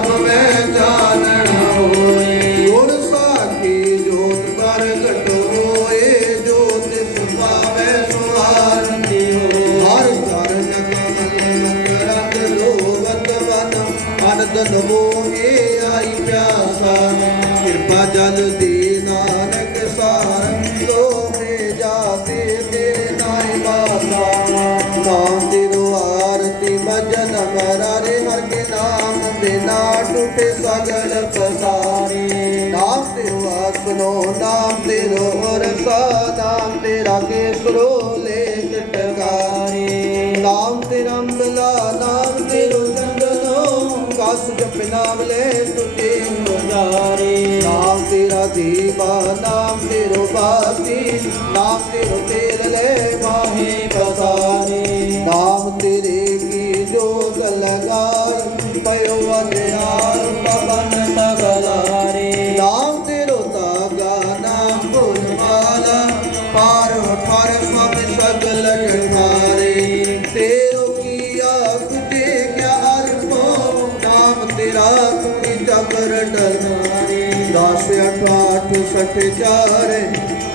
ਸਭ ਮੈਂ ਜੋਤ ਪ੍ਰਗਟ ਹੋਏ ਹਰ ਚਰਨ ਕਮਲ ਮਕਰੰਦ ਲੋਵਤ ਵਨ ਆਈ ਪਿਆਸਾ। ਕਿਰਪਾ ਜਲ ਦੇ ਟੁੱਟੇ ਸਗਲ ਪਸਾਰੀ। ਨਾਮ ਤੇਰੋ ਆਸਨੋ, ਨਾਮ ਤੇਰੋ ਰਸਾ ਨਾਮ ਤੇਰਾ ਕੇਸਰੋ ਲੇਖ ਟਕਾਰੀ। ਨਾਮ ਤੇਰਾ ਅੰਬਲਾ ਨਾਮ ਤੇਰੋ ਚੰਦਨੋ ਕਸ ਜਪ ਨਾਮ ਲੈ ਟੁੱਟੇ ਗੁਜ਼ਾਰੇ ਨਾਮ ਤੇਰਾ ਦੀਵਾ ਨਾਮ ਤੇਰੋ ਬਾਤੀ ਨਾਮ ਤੇਰੋ ਤੇਲ ਲੈ ਮਾਹੀ ਬਸਾਰੀ ਨਾਮ ਤੇਰੇ ਦਸ ਅਠ ਆਠ ਸਠ ਚਾਰ,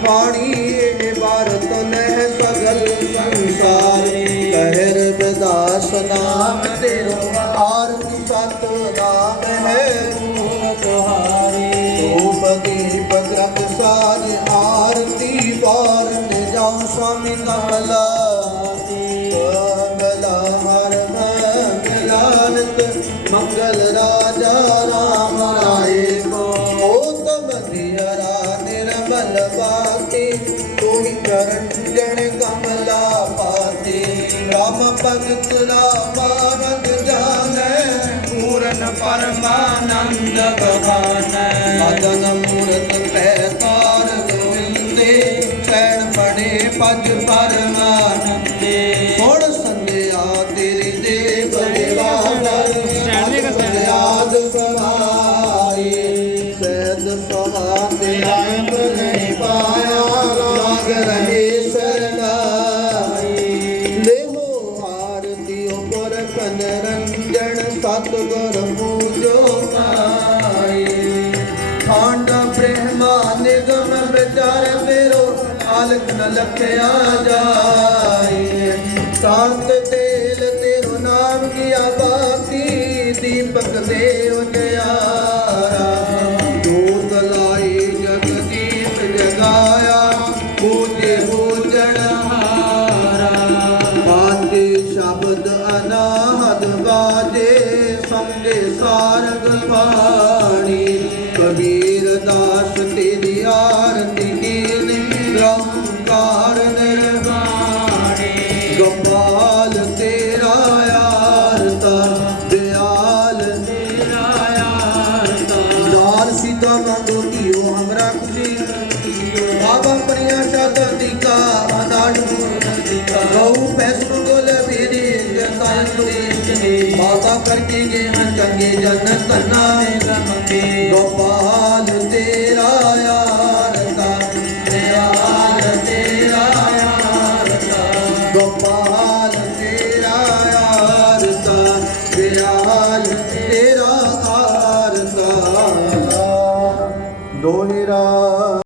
ਖਾਣੀ ਇਹ ਭਾਰਤ ਨਹਿ ਸਗਲ ਸੰਸਾਰ। ਕਹਿਰ ਬਦਾਸ ਨਾਮ ਤੇਰੋ, ਆਰਤੀ ਸਤ ਨਾਮ ਹੈ ਤੁਹਾਰੇ। ਧੂਪ ਦੀਪ ਗ੍ਰੰਥ ਸਾਜ ਆਰਤੀ ਬਾਰਨ ਜਾਉ ਸਵਾਮੀ ਕਮਲਾ ਮੰਗਲਾ ਹਰ ਮੰਗਲਾਨਤ ਮੰਗਲ ਰਾਜਾ ਰਾਮ ਨਿਰਮਲ ਬਾਤੀ ਤੋਹੀ ਚਰਨ ਜਣ ਕਮਲਾ ਪਾਤੀ। ਰਾਮ ਭਗਤ ਰਾਮ ਜਾਣੈ, ਪੂਰਨ ਪਰਮਾਨੰਦ ਗਵਾਨੈ ਮਦਨ ਮੂਰਤ ਪੈਤਾਰ ਗੋਵਿੰਦੇ ਚੈਨ ਬਣੇ ਪਜ ਪਰਮਾਨੰਦੇ। ਹੁਣ ਸੰਧਿਆ ਆਲਕ ਨ ਲਖਿਆ ਜਾਈ ਸੰਤ ਤੇਲ ਤੇਰੋ ਨਾਮ ਕੀਆ ਬਾਤੀ ਦੀਪਕ ਦੇ ਉਜਿਆਰਾ ਜੋਤ ਲਾਈ ਜਗਦੀਪ ਜਗਾਇਆ, ਪੂਜੇ ਪੂਜਣ ਹਾਰਾ। ਬਾਜੇ ਸ਼ਬਦ ਅਨਾਹਦ ਬਾਜੇ, ਸਮਝੇ ਸਾਰਗ ਬਾਣੀ। ਕਬੀਰ ਦਾਸ ਨਿਰੰਕਾਰ ਨਿਰਵਾਣੀ ਗੋਪਾਲ ਤੇਰਾ ਆਰਤਾ ਦਿਆਲ ਤੇਰਾ ਆਰਤਾ ਦਾਰ ਸੀਤਾ ਮੰਗੋ ਕੀਓ ਹਮਰਾ ਖੁਸ਼ੀ ਬਾਬਾ ਪ੍ਰਿਆ ਸ਼ਬਦ ਦਿਕਾ ਅਨਾੜ ਗਉ ਪੈਸੂ ਗੋਲ ਵੀਰੀ ਮਾਤਾ ਕਰਕੇ ਗੇ ਹਨ ਚੰਗੇ ਜਨ ਤਨਾ ਗੋਪਾਲ ਗੋਪਾਲ ਤੇਰਾ ਆਰਤਾ ਦਿਆਲ ਤੇਰਾ ਆਰਤਾ ਦੋਹੇ